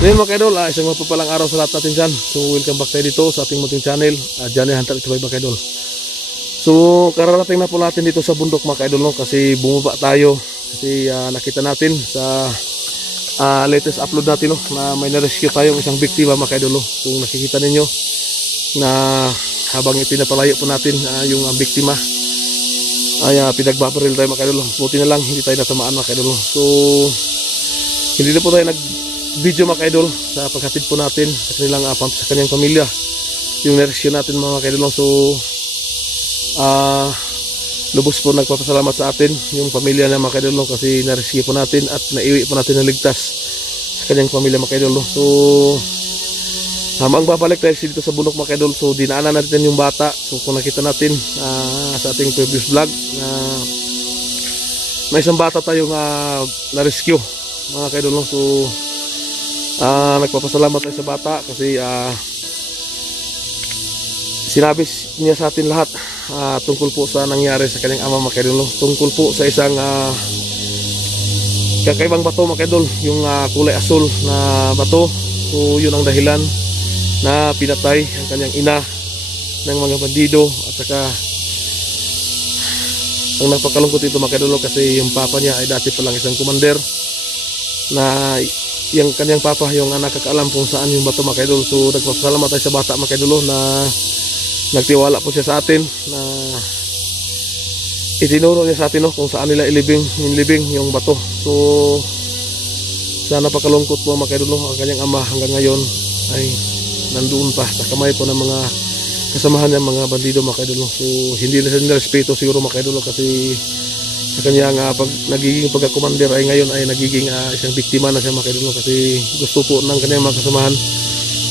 Ngayon mga kaidol, isang mapapalang araw sa lahat natin dyan. So welcome back tayo dito sa ating munting channel, Johnny Hunter ito mga kaidol. So kararating na po natin dito sa bundok mga kaidol, no? Kasi bumaba tayo. Kasi nakita natin sa latest upload natin, no? Na may na-rescue tayong isang biktima mga kaidol, no? Kung nakikita ninyo na habang ipinapalayo po natin yung biktima ay pinagbabaril tayo mga kaidol. Buti na lang hindi tayo natamaan mga kaidol. So hindi na po tayo nag-video mga kaidol sa paghatid po natin sa kanilang sa kanyang pamilya yung na-rescue natin mga kaidol. So lubos po nagpapasalamat sa atin yung pamilya niya mga kaidol, kasi na-rescue po natin at naiwi po natin ng ligtas sa kanyang pamilya mga kaidol. So ang babalik tayo dito sa bundok mga kaidol. So dinaanan natin yung bata. So kung nakita natin sa ating previous vlog may isang bata tayong na-rescue mga kaidol. So nagpapasalamat tayo sa bata kasi sinabi niya sa atin lahat tungkol po sa nangyari sa kanyang ama mga kaidol. Tungkol po sa isang kakaibang bato mga kaidol, yung kulay asul na bato. So yun ang dahilan na pinatay ang kanyang ina ng mga bandido. At saka ang napakalungkot ito mga kaidol kasi yung papa niya ay dati palang isang commander na yung kanyang papa yung nakakaalam kung saan yung bato mga kaidol. So nagpapasalamat tayo sa bata mga kaidol na nagtiwala po siya sa atin, na itinuro niya sa atin kung saan nila ilibing yung bato. So sa napakalungkot po mga kaidol, ang kanyang ama hanggang ngayon ay nandoon pa sa kamay po ng mga kasamahan niya mga bandido mga kaidol. So hindi na siya nirespeto siguro mga kaidol kasi sa kanyang nagiging pagka-commander ay ngayon ay nagiging isang biktima na siya mga kaidol, kasi gusto po ng kanyang mga kasamahan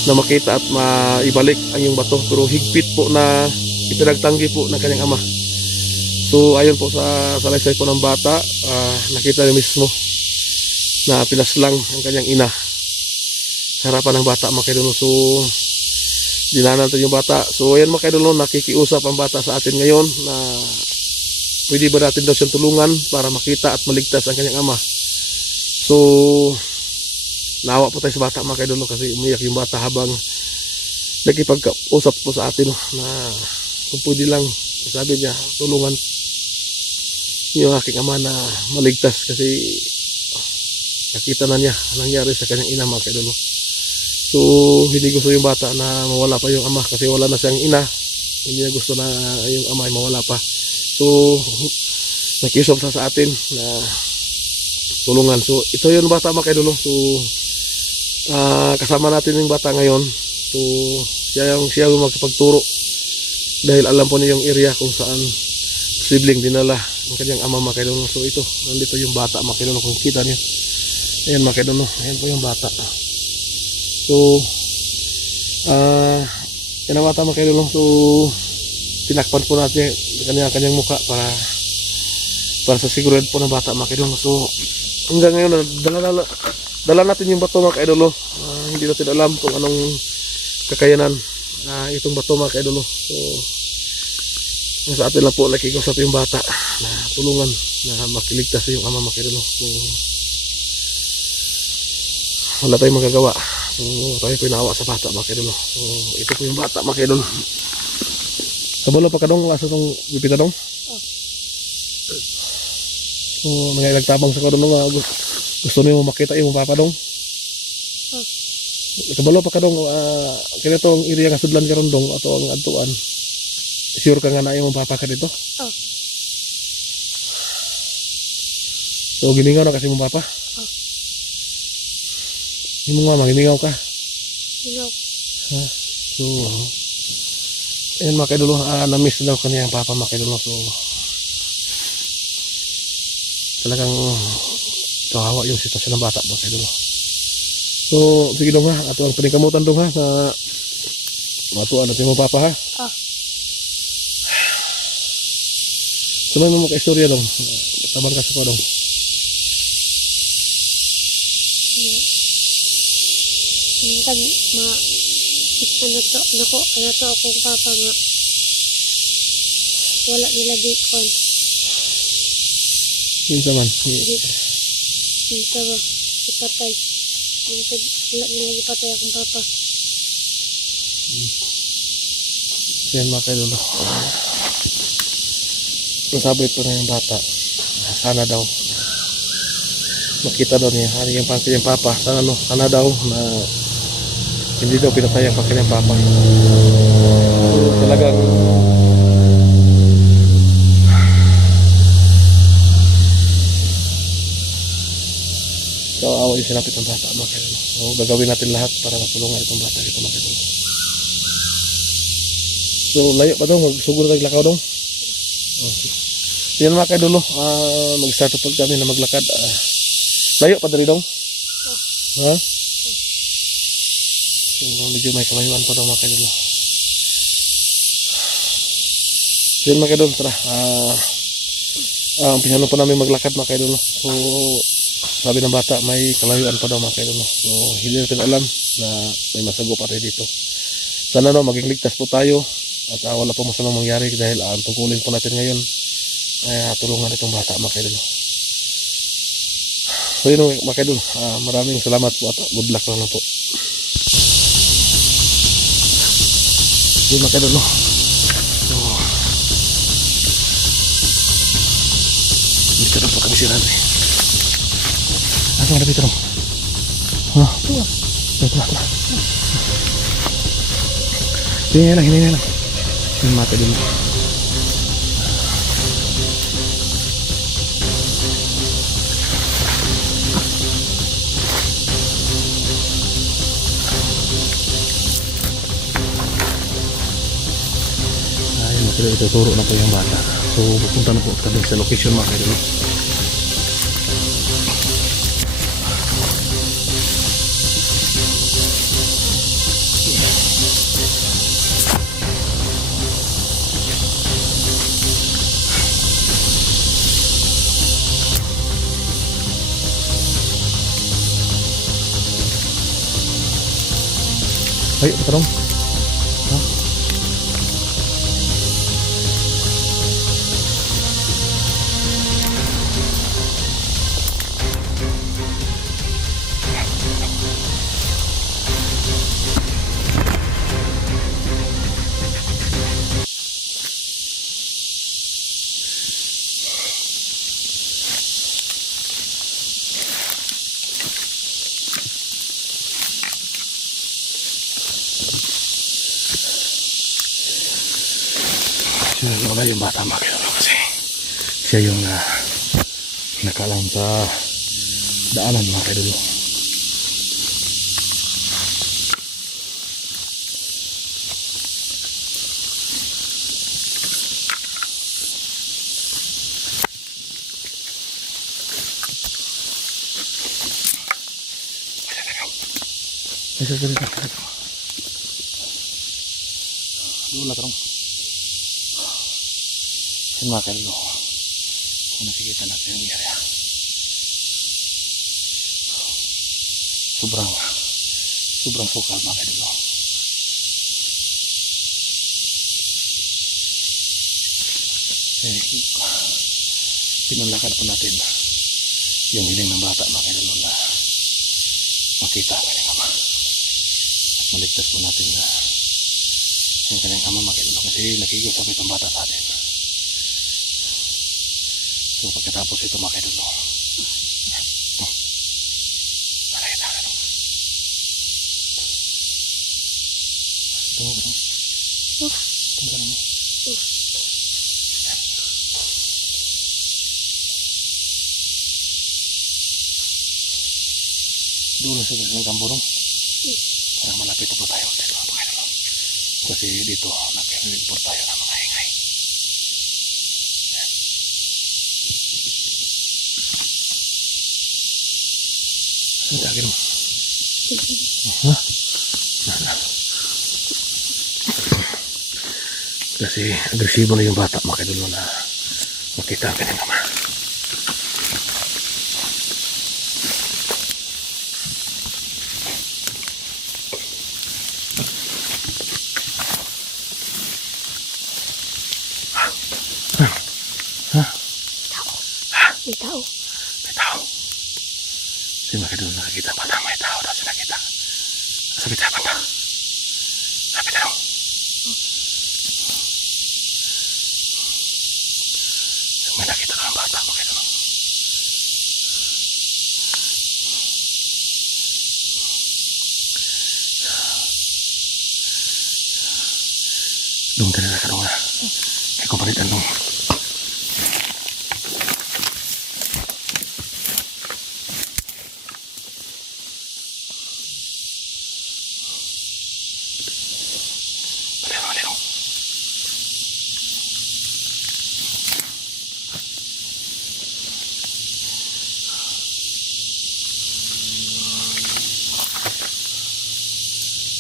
na makita at maibalik ang yung bato, pero higpit po na ipinagtanggi po ng kanyang ama. So ayon po sa salaysay po ng bata, nakita niya mismo na pinaslang ang kanyang ina sa harapan ng bata mga kaidol. So dinanan natin yung bata. So ayan mga kaidol, nakikiusap ang bata sa atin ngayon na pwede ba natin daw siyang tulungan para makita at maligtas ang kanyang ama. So naawa po tayo sa bata mga kaidol kasi umiyak yung bata habang nakipag-usap po sa atin na kung pwede lang, sabi niya, tulungan yung aking ama na maligtas kasi nakita na niya nangyari sa kanyang ina mga kaidol. So hindi gusto yung bata na mawala pa yung ama kasi wala na siyang ina. Hindi niya gusto na yung ama ay mawala pa. So nakiusap sa atin na tulungan. So ito yung bata mga kaidol. So kasama natin yung bata ngayon. So siya yung magpagturo dahil alam po niya yung area kung saan posibleng dinala ang kanyang ama mga kaidol. So ito, nandito yung bata mga kaidol, kung kita niyo. Ayan mga kaidol, ayan po yung bata. So yan ang bata mga kaidol. So tinakpan po natin kanyang mukha para sa seguridad po ng bata mga kaidol. So hanggang ngayon dala natin yung bato mga kaidol. Hindi natin alam kung anong kakayanan itong bato mga kaidol. So sa atin lang po nakikusap yung bata na tulungan na makiligtas yung ama mga kaidol. So wala tayong magagawa. So tayo po inawa sa bata mga kaidol. So ito po yung bata mga kaidol. Kabalo pa kadong asa tong bipita dong? So nagtabang sa kadong gusto niyo makita yung papa dong? Kabalo pa kadong kaya tong area nga sudlan karon dong ato ang adtuan. Sure ka nga na yung papa ka dito? So giningaw na kasi mong papa? Yung mama, giningaw ka? Gingaw. So ayan mga kaidol, na-miss daw kanya ang papa mga kaidol. So talagang kawawa yung sitwasyon ng bata mga kaidol. So sige dong ha, ato ang paningkamutan dong ha na matuan natin mo papa ha. Sumay mo ka-istorya dong, taban ka sa ko dong. Minsan ano to akong papa nga wala nila di kon. Minsan man. Minsan ba ipatay. Wala nila ipatay akong papa. Yan mga kaidol. Nasabi po na yung bata. Sana daw makita daw niya hari yung kanyang papa. Sana daw na hindi daw pinatay ang kanyang papa. So talagang awa yung sinapit ng bata mga kaidol. So gagawin natin lahat para matulungan itong bata dito mga kaidol. So layo pa daw, magsugod na naglakaw daw. Yan mga kaidol, mag-start po kami na maglakad. Layo pa dali daw. Ha? So medyo may kalayuan pa daw mga kaidol. So yan mga kaidol, tara. Umpisahan po namin maglakad mga kaidol. So sabi ng bata may kalayuan pa daw mga kaidol. So hindi natin alam na may masago pa tayo dito. Sana no, maging ligtas po tayo at wala po masamang mangyari dahil ang tungkulin po natin ngayon ay tulungan itong bata mga kaidol. So yun mga kaidol, maraming salamat po at good luck lang po. Yun mga kaidol, no? So dito na po kami sirado eh. Asa nga dito no? Ito. Hinay lang. Yung mata din. Ayun, ituturo na po yung bata. So, pupunta na po kami sa location mga kaidol. Ayo, terong. Wala yung bata mga kaidol kasi siya yung nakalam sa daanan mga kaidol. Doon lang terong. Yung mga kaidol, kung nakikita natin yung area, sobrang sukal mga kaidol. Pinanlakad po natin yung hiling ng bata mga kaidol na makita ang kanyang ama at maligtas po natin na yung kanyang ama mga kaidol kasi nakikisabay itong bata sa atin. So pagkatapos ito mga kaidol, nakita ka no? Tungo ka no? Tungo ka mo? Dulo sa ng kamburong. Parang malapit na po tayo dito mga kaidol. Kasi dito nag-ring po tayo ng mga ingay. Ang tagin mo. Kasi agresibo na yung bata mga kaidol na makita ang kanyang ama. May tao. May tao. Kasi mga kaidol nakakita ang bata may tao daw. Mga tanong. So, may nakita ka ng bata, mga tanong. Dong ka na ka dong ha. Kaya ko palitan dong. Balik dong.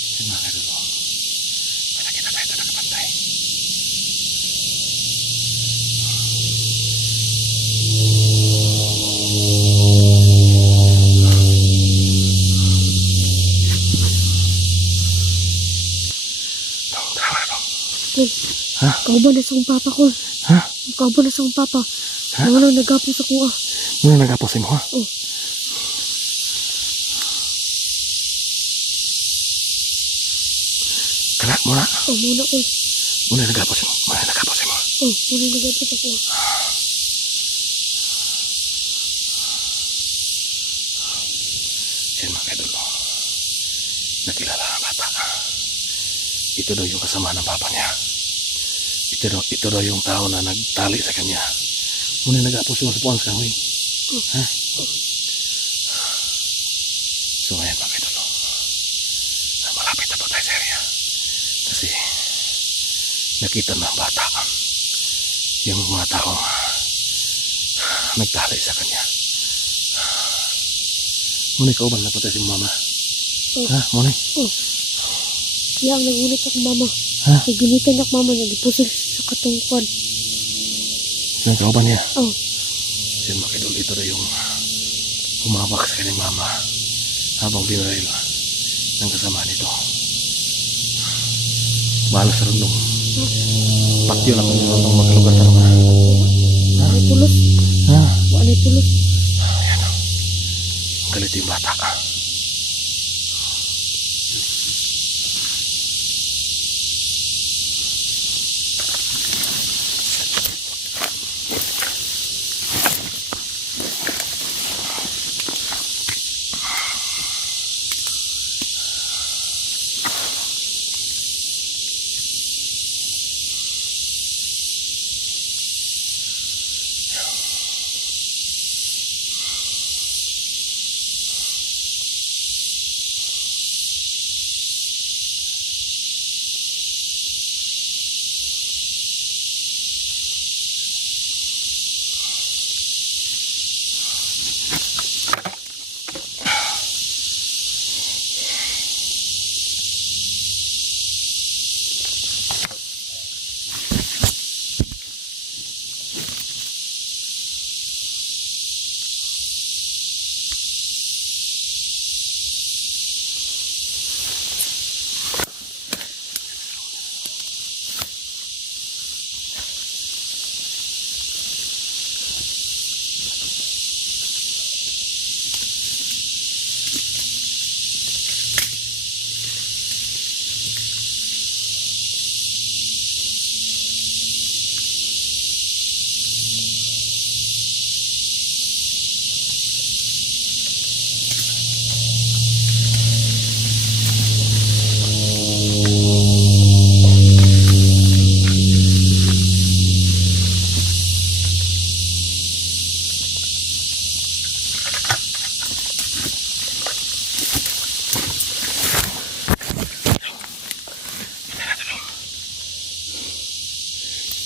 Sige mga kadolo. May nakita tayo ito nakapantay. Dong, tara dong. Kul, Ha? kauban na sa akong papa, Kul. Ha? Kauban na sa akong papa. Ha? Ang walang nagapos sa kuha. Muna nagapos mo ha? Oh. Kana muna. Oh, muna, Kul. Muna nagapos mo. Muna nagapos mo. Oh, walang nagapos sa kuha. Yan mga kadolo. Nakilala ang bata. Ito daw yung kasama ng papa niya. Ito daw yung tao na nagtali sa kanya. Muna nagapos mo sa puwang sa kawin. Ha? So ayan mga kadolo. Malapit na po tayo sa area. Kasi nakita na ang bata. Yung mga tao nagtali sa kanya. Muna ikaw ba napunta si mama? Oh. Ha? Muna? Oh. Kaya ang nagulit akong mama. Ha? Naginitan ako mama. Nagipusil sa katungkuan. Saan ikaw ba niya? Oh. Yan mga kadol, ito na yung humawak sa kanyang mama habang binaril ng kasama nito. Bahala sa rundong. Patyo lang kung rundong maglugar sa mga. Wala tulos. Ha? Wala tulos. Ayan o. Ang galit yung bata.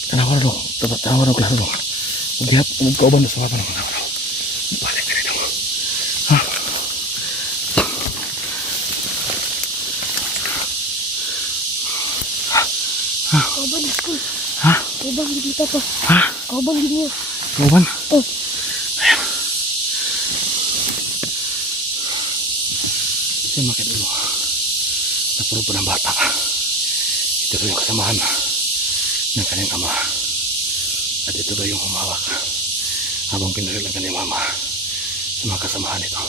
Tanawa na dong. Tanawa na klaro dong. Huwag kauban na sa papa dong. Tanawa dong. Balik ka dito. Ha? Kauban, Kul. Ha? Kauban, dito pa. Ha? Kauban, dito. Kauban? Oh. Ayan. Yan mga kadulo. Napuro pa ng bata. Ito daw yung kasamahan ng kanyang ama. At ito daw yung humawak habang pinaril ang kanyang mama sa mga kasamahan nito.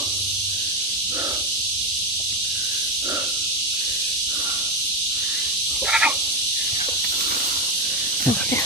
Tara.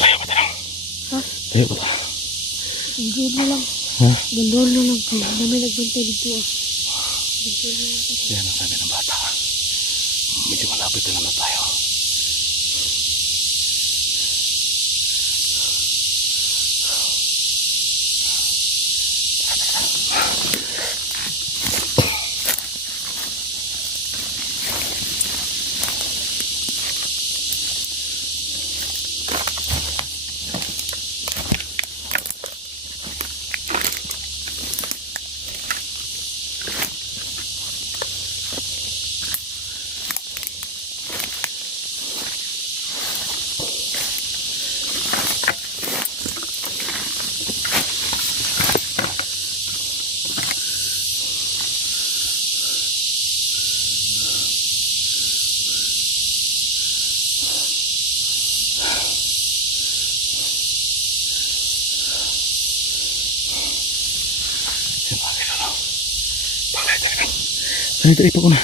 Tayo ba tayo? Ha? Tayo ba tayo? Gandoon na lang. Ha? Gandoon na lang. Kaya dami nagbantay dito ah. Yan ang sabi ng bata. Medyo malapit na lang tayo. Dali, ipa ko na.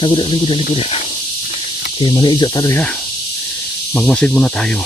Tago da, lingkod da. Okay, maliig sa tayo ha. Magmasid muna tayo.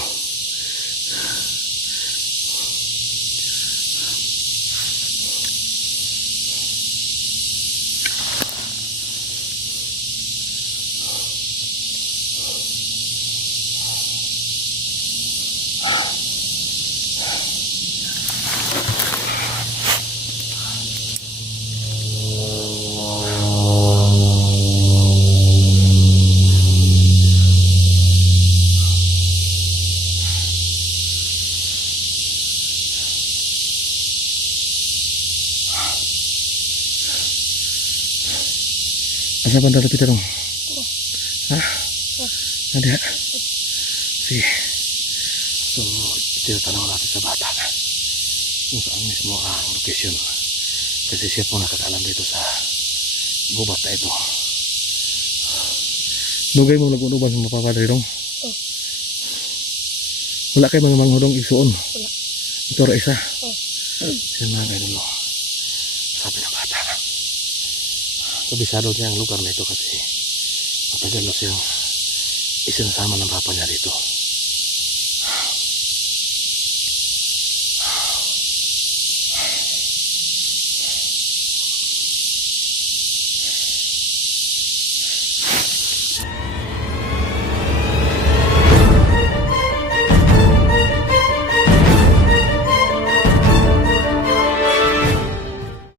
Asa ba dito dong? Ha? Nanti ha? Sige. So, tinatanong natin sa bata kung saan mismo ang location. Kasi siya po nakakaalam dito sa gubat na ito. Dugay mo nag-unuban sa mapapadre dong? Oh. Wala kayo mga manghudong igsuon? Wala. Ito ra isa? Oh. Siya mga kayo sabi ng bata. Kabisado niya ang lugar na ito kasi matagal na siyang isinasama ng papa niya dito.